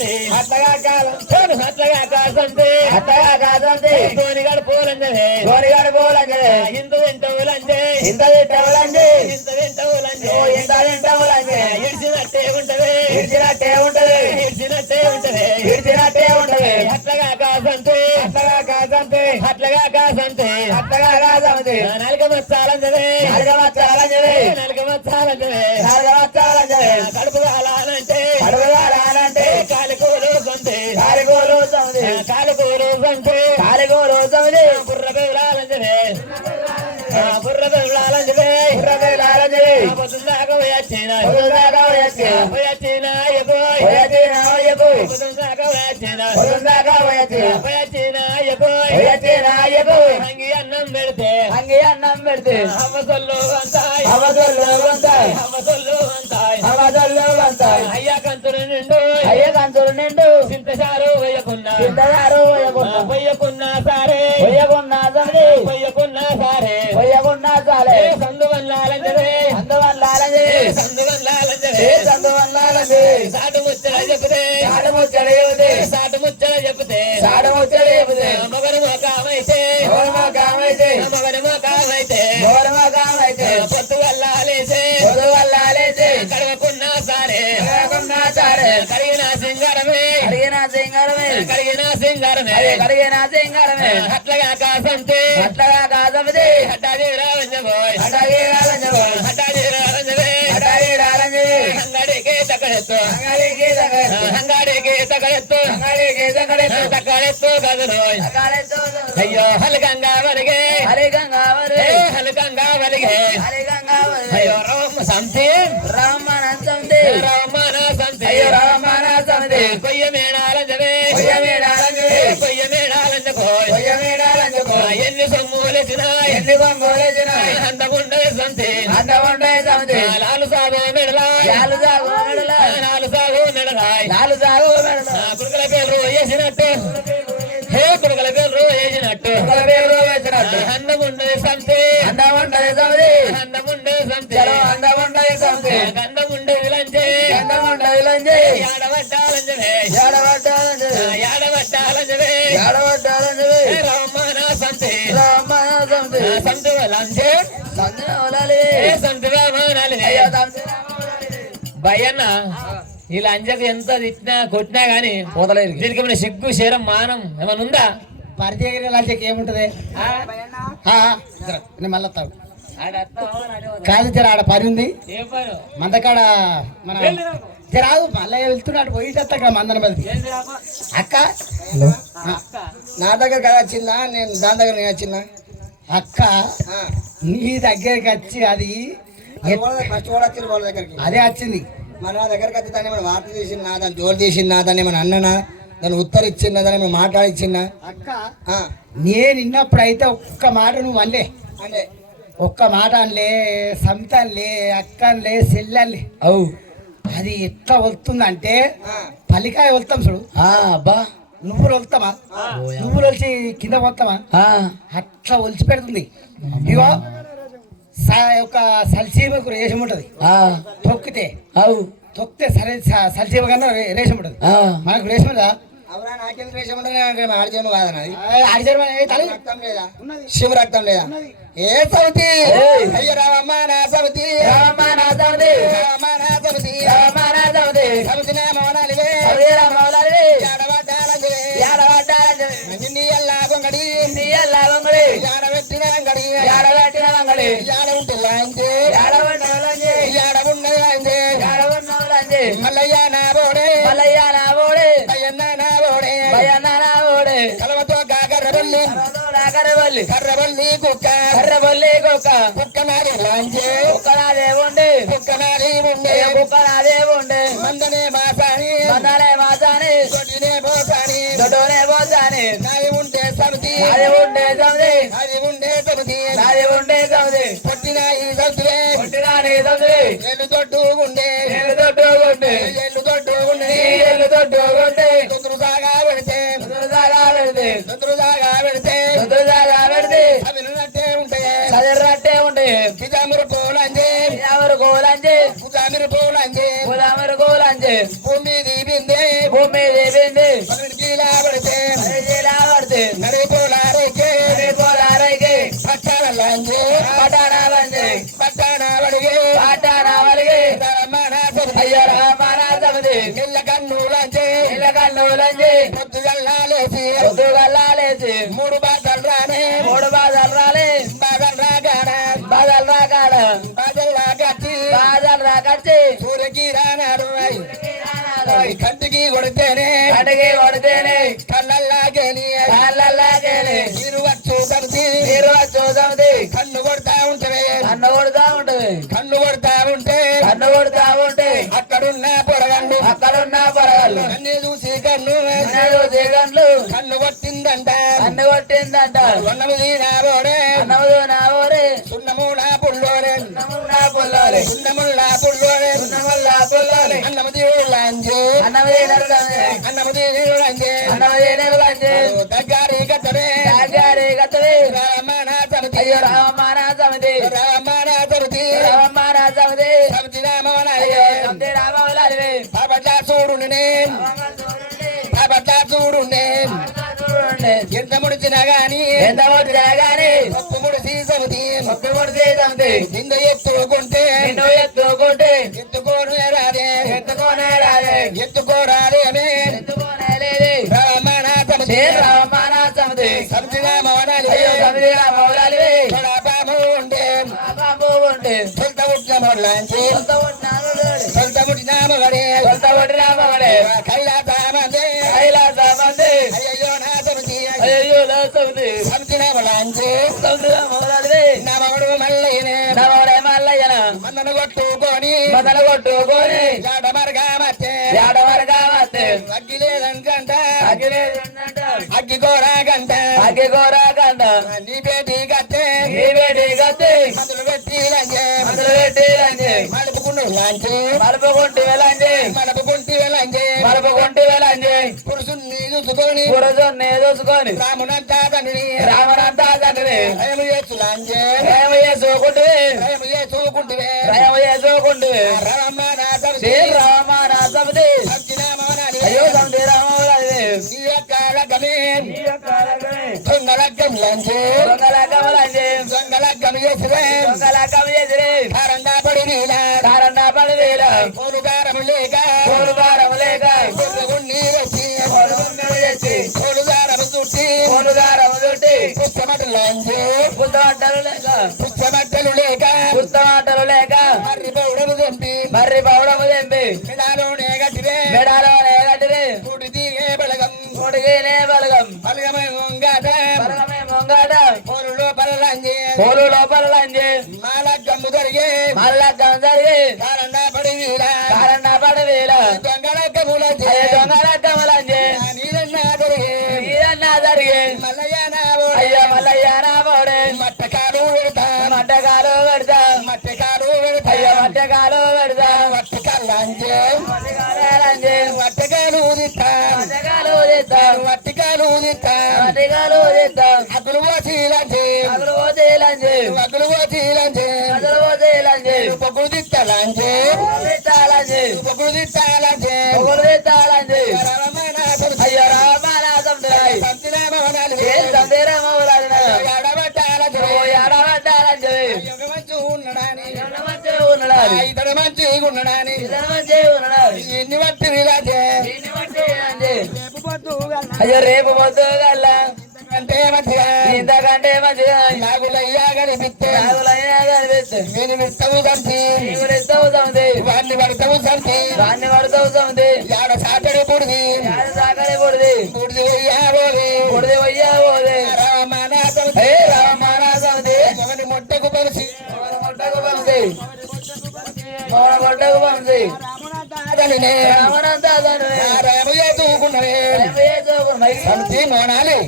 కాసంతి అట్లగా కాసంతి గోనిగాడు పోలంజే ఇంత తింటవులంజే ఇడిచినట్టే ఉంటది అట్లగా కాసంతి నలక మచ్చాలంజే కడుపు కాలాలంటే కాలికోలు సంతే బుర్ర బెవలాలంజే పొద్దుదాకా వచ్చిన అన్నం పెడితే అవసల్లో అంతాయి అయ్యా కంతులు నిండు చింతసారు పోయకున్నా సారే సందు వల్లాలంజరే సాటు ముచ్చట చెప్తే మగని మోకామైతే పొత్తు వల్లాలేసే కడగకున్నా సారే కడిగిన సింగారమే అట్లగా కాసంతే అంగడికి తక్కడెత్తు గదులు అయ్యో హలకంగా వలిగే అయ్యో రామన సంతి కొయ్య మేడాలంజవే ఎన్ని సొమ్ములేసిన అందముండే సంతి లాలు సాగు మెడలాయ్ కుడుకల పేరు వేసినట్టు అందముండే సంతి గంధముండే విలంజే యాడవట్టాలంజవే రామన సంతి భయన్న ఈ లంజకు ఎంత తిట్టినా కొట్టినా గానీ పోతలేదు. దీనికి ఏమైనా సిగ్గు శరం మానం ఏమైనా ఉందా? పరిచయ లంచకి ఏముంటది మళ్ళా కాదు జర ఆడ పని ఉంది మందకాడ మన రాదు మళ్ళీ వెళ్తున్నాడు పోయిట మందన బదిలి అక్క నా దగ్గర కదా వచ్చిందా నేను దాని దగ్గర నేను వచ్చిందా అక్క నీ దగ్గరికి వచ్చి అది అదే వచ్చింది మరి నా దగ్గరకు వచ్చి దాన్ని ఏమైనా వార్త తీసిందా దాన్ని జోలు తీసిందా దాన్ని ఏమైనా అన్ననా దాన్ని ఉత్తరిచ్చిందా దాన్ని ఏమైనా మాట్లాడిచ్చిందా అక్క నేను విన్నప్పుడు అయితే ఒక్క మాట నువ్వు అనలే ఒక్క మాట అనలే సంతన్లే అక్కన్లే సెల్లన్లే అవు అది ఎట్లా వస్తుందంటే పల్లికాయ వస్తాం చూడు అబ్బా నువ్వులు వస్తామా నువ్వులు వచ్చి కింద పోతామా అట్లా ఒలిచి పెడుతుంది. ఇగో ఒక సల్సీమకు రేషం ఉంటది తొక్కితే తొక్కితే సల్సీమ కన్నా రేషం ఉంటది మనకు రేషం ఉందా? శివ రక్తం లేదా ఏ సమితి అయ్య రామమ్మ నా సమితి సమితి నా మౌనాలివే కొంగడి యాడబెట్టిన అంగడి యాడ ఉంటుంది మల్లయ్య నా బోడే కలవతో కర్రబల్లి కుక్క నాదే లాంచే కుక్కనాదే ఉండే మందనే మాసాని దొడ్డినే పోసాని నాది ఉండే సమితి పొట్టిన ఈ సమితివే ఎల్లు దొడ్డు ఉండే తొందరు సాగా పెడితే చదిరినట్టే ఉంటాయి పిజామిరు కోలంజే భూమి దీపిందే కచ్చి సూర్యకి రానాడు కంటికి కొడితేనే కళ్ళల్లాగేని నీరు వచ్చు సమితి కన్ను కొడతా ఉంటవే కన్ను కొడతా ఉంటే అక్కడున్న పొరగండు అన్నీ చూసి కన్ను కన్ను కొట్టిందంట ఉన్నముది సున్నము నా పుల్లోరే అన్నమది దగ్గారి కట్టరే రామానా సమితి సమితి రామవనాలి పబట్లా చూడు ఎంత ముడిచినా గాని పప్పు ముడిసి సమితి నిన్ను ఎత్తుకుంటే ఎత్తుకోను రాదే ఎత్తుకోరాదే రామానా సమితి సమితి రామవనాలి ఉంటే తొలత పుట్టిన మగడే కైలాసమందే అయ్యో నా సమితి సమితి రామలాంచి నా మగడు మల్లయ్యనే మందను కొట్టుకొని జాడమరగామతే అగ్గి లేదంట అగ్గి కోరాకంట నీ బేటీ కట్టే మందులు పెట్టి మలుపుకుంటూ వెళ్ళండి పురుషుని చూసుకొని రామునంతా తండ్రి భయము చేసుకుంటే అయ్యో దొంగలగ్గం చేసిరే కారండా పడి పోలుగారము లేక పోలుగారము చుట్టి పుస్తమట్టలు లేక మర్రి పౌడము తెంపి మెడాలోనే గట్టిరే కుడిదిగే బలగం బలగమే ముంగాట పోలు లోపల లంజే మాలగ్గమ్ము జరిగే కారండా పడి వీల దొంగలగ్గములంజే నీరన్నా జరిగే మల్లయ్య నా బోడే మట్టకాలు పెడతా మట్టకాలు వట్టకాలు అగ్గులు పోసీలంజే పొగులు తిట్టాలంజే అయ్యో రామానా ఇతడు మంచిగా ఉండడాని ఎన్ని బట్టి విలాజే అయ్యో రేపు పొద్దు గల్లా అంటే మంచిగా ఇంతకంటే మంచిగా నాగులయ్యా కనిపిస్తే నేను ఇస్తావు సంతి వాడిని పడతావు సంతి ఆడ సాటడి పుడిది పుడిది పోయ్యా పోదే రామానా సమితి ఒకటి మొట్టకు పలిసి మోనాలి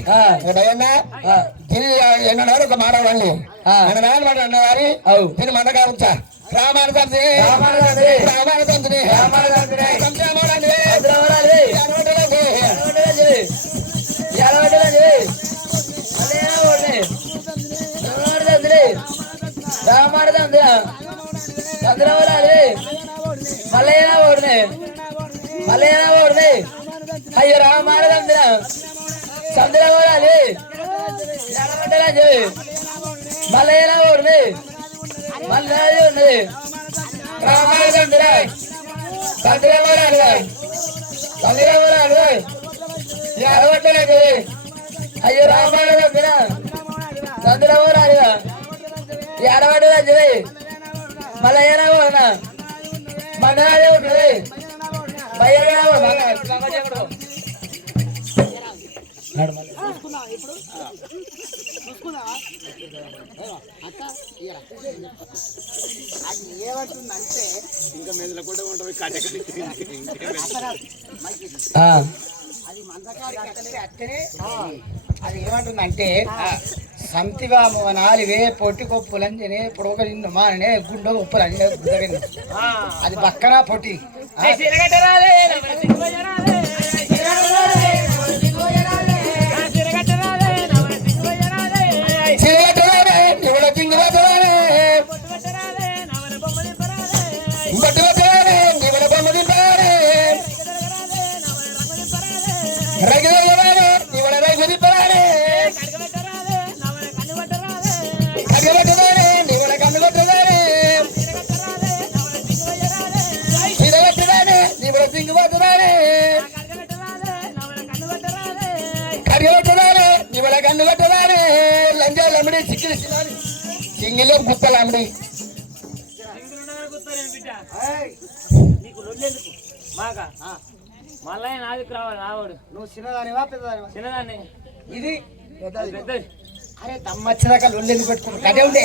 ఎన్నడారు ఒక మానవాళ్ళు మాట అన్నవారి దీని మందగా ఉంచా రామాన సంతిని మల్లయ్యనా ఓడినే అయ్యో రామారదంద్ర సంద్ర ఓడాలి మల్లయ్యనా ఓడినే మల్లయ్య ఉన్నది రామారదంద్ర సంద్ర ఓడాలి అరవట్లేదు అయ్యో రామారదంద్ర సంద్ర ఓడాలి అరవట్లేదు మల్లయ్యనా ఓడనా మనాడే ఉంటుంది భయ్యగా అది ఏమంటుందంటే ఇంకా మెదలు కూడా ఉంటుంది అది మందకాడి అట్టనే అది ఏమంటుందంటే సంతిగా నాలివే పొట్టి కొప్పులంజనే పొడక నిన్ను మాననే గుండె ఉప్పులంజనే గుడ్డ అది పక్కన పొట్టి సింగిలే గుప్పలాండి మళ్ళీ నాదికి రావాలి రావాడు. నువ్వు చిన్నదానివా పెద్దదానివా? చిన్నదాన్ని ఇది పెద్దది. అరే దమ్మచ్చినాక లొల్లి ఎందుకు పెట్టుకుంటా కదే ఉండే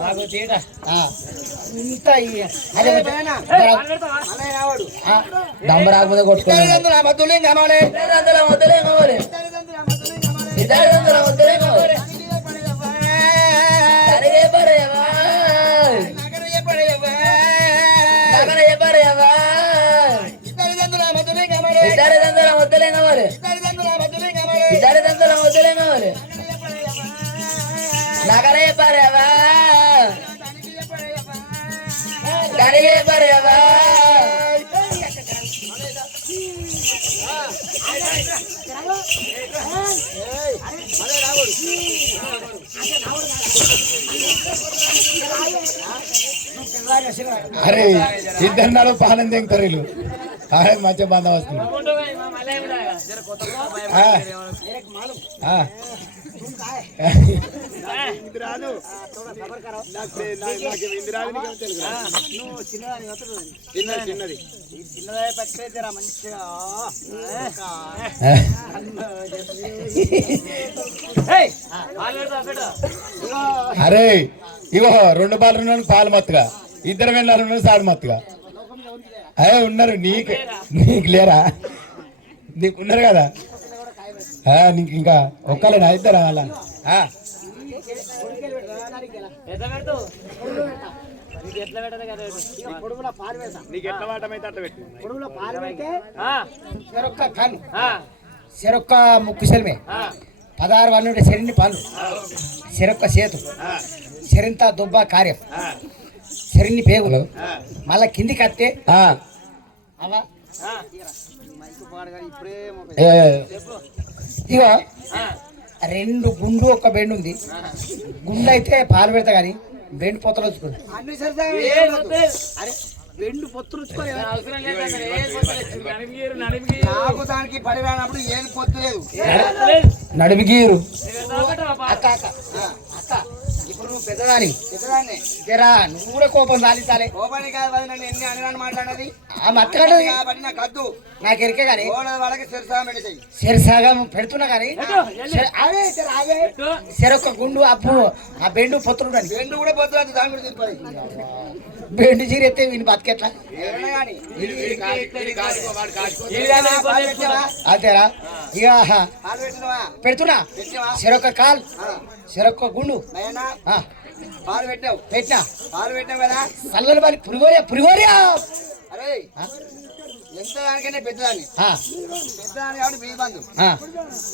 నాకు తీట ఇంత అదే దమ్మ రాకపోతే కొట్టుకోవాలి. అరే ఇద్దరు నాడు పానం తింటారు వీళ్ళు మంచిగా బంద వస్తుంది అరే ఇగో 2 బాలు ఉన్నాడు పాలు మత్తుగా, 2 వెళ్ళారు ఉన్నారు సాడు మత్తుగా. అదే ఉన్నారు, నీకు లేరా? నీకు ఉన్నారు కదా, నీకు ఇంకా ఒక్కలేనా? ఇద్దరా వాళ్ళ చెరొక్క ముక్కు సెల్మే 16 వాళ్ళు ఉంటే చెరిని పాలు, చెరొక్క చేతు, చెరింత దుబ్బ కార్యం, చెరిని పేగులు, మళ్ళా కిందికి అత్తే ఇగో 2 గుండు 1 బెండు ఉంది. గుండు అయితే పాలు పెడతా కానీ బెండు పొత్తలు వచ్చుకోండి. బెండు పొత్తులు నాకు దానికి పడిపోయినప్పుడు ఏది పొత్తు లేదు. నడిమిగీరు అక్క అక్క అక్క ఇప్పుడు నువ్వు పెద్దదాని జరా నువ్వు కూడా కోపం సాధించాలి. కోపాన్ని కాదు నన్ను ఎన్ని అని మాట్లాడేది మట్టగడది కాబట్టి నాకు వద్దు, నాకు ఎరికే కానీ వాళ్ళకి చెరసాగం పెడుతున్నా కానీ అదే చెరొక్క గుండు అప్పు ఆ బెండు పొత్తులు బెండు కూడా పొత్తులు దాని కూడా తిప్పాలి. బెండు చీరెత్తే వీని బతికెట్లా అంతేరా? ఇక పెడుతున్నా చెరొక్క కాల్ చెరొక్క గుండు పాలు పెట్టినా కదా చల్లని పాలు పురిగోరియా అరే ఎంత దానికైనా పెద్దదాన్ని కాబట్టి మీ బంధు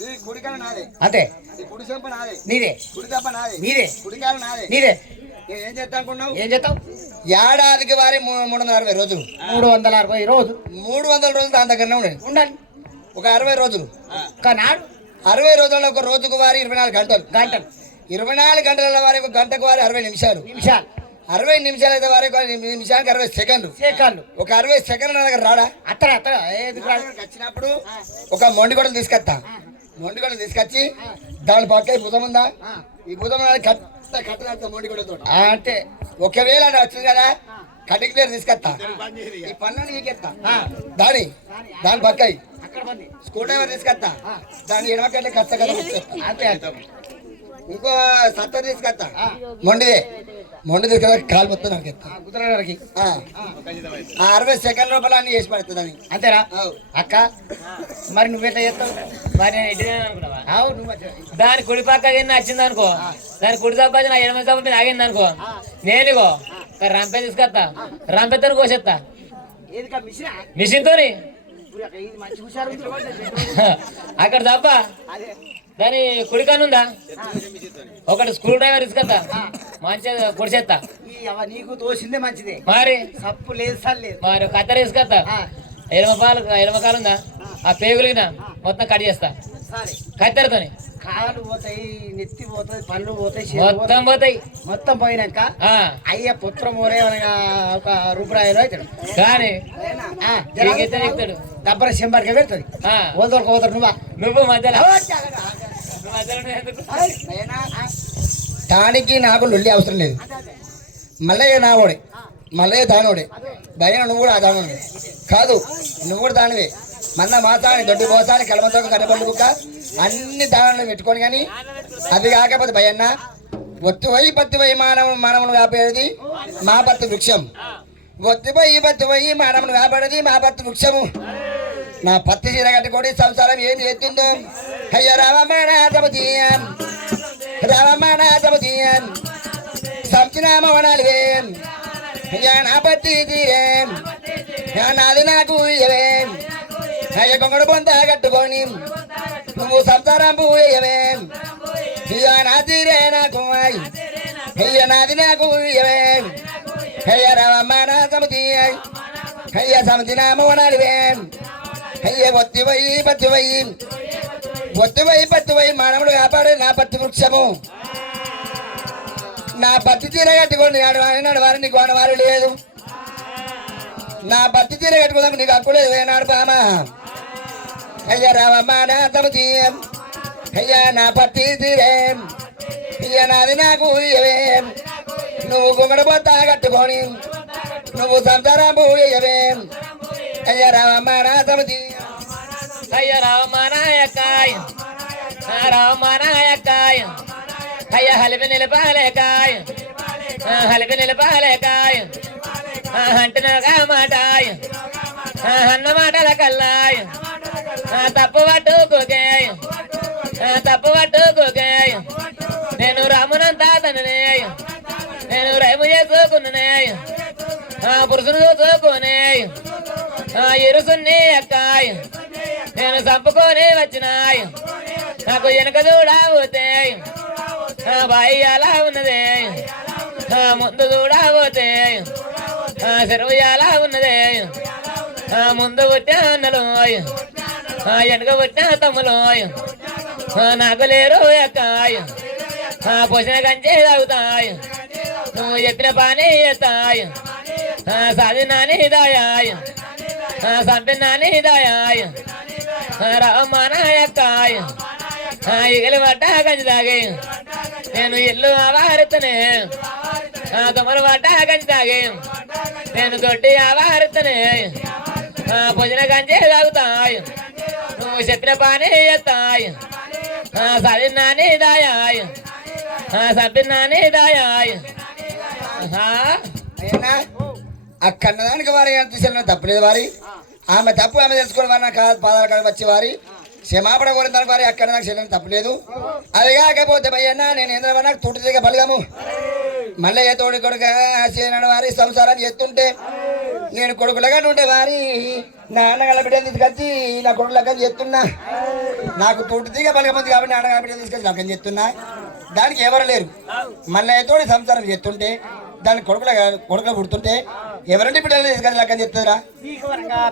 ఈ కుడికాల నాదే అంతే, ఈ కుడి చెంప నాదే నీదే, కుడి తప్ప నాదే నీదే, కుడికాల నాదే నీదే. ఏం చేస్తా అనుకున్నావు? ఏం చేస్తావు? ఏడాదికి వారి 360 రోజులు 360 రోజు 300 రోజులు దాని దగ్గరనే ఉండాలి. ఒక 60 రోజులు నాడు 60 రోజుల్లో ఒక రోజుకు వారి 24 గంటలు 24 గంటల వారి ఒక గంటకు వారి 60 నిమిషాలు 60 నిమిషాలు అయితే వారి నిమిషానికి 60 సెకండ్లు ఒక 60 సెకండ్ల నా దగ్గర రాడా? అత్త వచ్చినప్పుడు ఒక మొండిగొడలు తీసుకొస్తా. మొండిగొడలు తీసుకొచ్చి దాని పక్క ఈ భుజం ఉందా, ఈ భుజం కట్ట మొండిగొడతో అంటే ఒకవేళ వచ్చింది కదా కటింగ్ ప్లేయర్ తీసుకొస్తా ఈ పనులను నీకెత్తా దాని పక్కయి స్కూల్ డ్రైవర్ తీసుకొస్తా దాని ఎడమకెళ్ళి కష్టకరం వచ్చేస్తా ఇంకో సత్త తీసుకొస్తా మొండి తీసుకొస్తా కాలు మొత్తం నాకు ఎత్తా కుదరడానికి 60 సెకండ్ లోపల అన్ని చేసి పడుతుందని అంతేనా అక్క మరి నువ్వెట్లా చేస్తావు మరి నేను ఎటుగా అనుకున్నావా అవు నువ్వు మంచిగా. దాని కుడి పక్క నచ్చింది అనుకో దాని కుడి తప్ప నా ఎడమ తప్ప మీద ఆగింది అనుకో నేనుగో రంపే తీసుకొస్తా రంపెతో కోసేస్తా ఏది కా మిషన్ మిషన్ తోని ఇది మంచి హుషారు ఉంది. అక్కడ తప్ప అదే దాని కుడికానుందా ఒకటి స్క్రూ డ్రైవర్ తీసుకొస్తా మంచిగా పొడిచేస్తా నీకు తోసిందే మంచిదే మరి సప్పు లేదు సార్ లేదు మరి కత్తెర తీసుకొస్తా ఎడమకాలుందా ఆ పేగులిన మొత్తం కట్ చేస్తా సరే కత్తెరతోని కాళ్ళు పోతాయి నెత్తి పోతాయి పళ్ళు పోతాయి చేతులు మొత్తం పోతాయి మొత్తం పోయినాక ఆ, అయ్య పుత్రం ఊరే ఒక రూపాయలు అవుతాడు కానీ నీకైతే ఎక్కుతాడు డబ్బర చెంబడికి పెడుతుంది ఆ, పోతారు పోతారు నువ్వా నువ్వు మధ్యలో నువ్వు మధ్యలో ఉంటే ఎందుకు? టానికి నాకు లొల్లి అవసరం లేదు మల్లయ్య నావోడే మల్లయ్య దానోడే భయం నువ్వు కూడా ఆ దానోడే కాదు నువ్వు కూడా దానివే మన్న మాసాని దొడ్డి పోసాని కలమతో కనబడి కుక్క అన్ని దానాలు పెట్టుకొని కానీ అది కాకపోతే భయన్న ఒత్తిపోయి మానవును వ్యాపేది మా పత్తి వృక్షం ఒత్తిపోయి మానవును వ్యాపడేది మా పత్తి వృక్షము నా పత్తి చీర కట్టుకోడి సంసారం ఏం చేస్తుందో అయ్య రామమానాథమతీయం రామమానాథమతీయం సంచినామ వనాలివేం అయ్యా నా పత్తి తీరేం నాది నాకు ఇయ్యవేం అయ్య కొంగడు పొంత కట్టుకొని నువ్వు సంసారం పూయవేం అయ్యా నా తీరే నాకు అయ్య నాది నాకు ఇయ్యవేం అయ్య రామమానాథమతీయం అయ్య సంచినామ వనాలివేం అయ్యే పత్తివై మానవుడు కాపాడే నా పత్తి వృక్షము నా పత్తి చీర కట్టుకోండి ఆడవాడు వారు నీకు వారు లేదు నా పత్తి చీర కట్టుకోదాం నీకు హక్కు లేదు వేనాడు బామ అయ్యా రావమ్మా నా తమతీయం అయ్యా నా పత్తి తీరేం అయ్యా నాది నాకు ఇయ్యవేం నువ్వు గుమ్మడి పోతా కట్టుకొని నువ్వు సంసారం పూయవేం అయ్యా రావమ్మా నా తమతీయం అయ్య రామనాయకాయ రామనాయకాయ అయ్య హలిపి నిలపాలేకాయ హలిపి నిలపాలేకాయ అంటున్నగా మాటాయ అన్న మాటల కల్లాయ తప్పు పట్టుకోకేయ తప్పు పట్టుకోకేయ నేను రామునంతా తననేయ నేను రైము చేసుకున్ననేయ పురుషుని చూసుకునేయ ఇరుసుని అక్కాయ నేను చంపుకొని వచ్చినాయి నాకు వెనక చూడబోతే బాయి అలా ఉన్నదే ముందు చూడబోతే చెరువు ఎలా ఉన్నదే ముందు పుట్టిన అన్నలు వెనక పుట్టిన తమ్ములు నాకు లేరు అక్కాయ పోసిన కంచే తాగుతాయి నువ్వు చెప్పిన పని చేస్తాయి సాధినాని దాయాయి సంపినాని దాయాయి రామనాయకాయ ఇగలి పడ్డ గంజి తాగి నేను ఇల్లు ఆవారుతనే తమరు పడ్డ గంజి తాగి నేను దొడ్డి ఆవారుతనే భోజన గంజి తాగుతాయి నువ్వు చెప్పిన పని చేస్తాయి చదివినాని దాయాయి సంపినాని దాయాయి ఆ కన్నదానికి వారి ఎంత తప్పలేదు వారి ఆమె తప్పు ఆమె తెలుసుకోవడం వారి నాకు పాదాల కాడ వచ్చే వారి క్షమాపణ కోరిన వారి అక్కడ నాకు చెల్లెని తప్పలేదు అది కాకపోతే భయ్యన్న నేను ఏంద్రమా నాకు తుటి దిగ బలగము మల్లయ్య తోడి కొడుక చేయనడు వారి సంసారం చేస్తుంటే నేను కొడుకులగా ఉండే వారి నాన్నగల బిడ్డను తీసుకొచ్చి నా కొడుకు లగ్గం చేస్తున్నా నాకు తుటి దిగ బలగముంది కాబట్టి నాన్నగల బిడ్డను తీసుకొచ్చి లగ్గం చేస్తున్నా దానికి ఎవరు లేరు మల్లయ్య తోడి సంసారం చేస్తుంటే దాని కొడుకులు పుడుతుంటే ఎవరంటే బిడ్డలు తీసుకొని లగ్గం చెప్తారా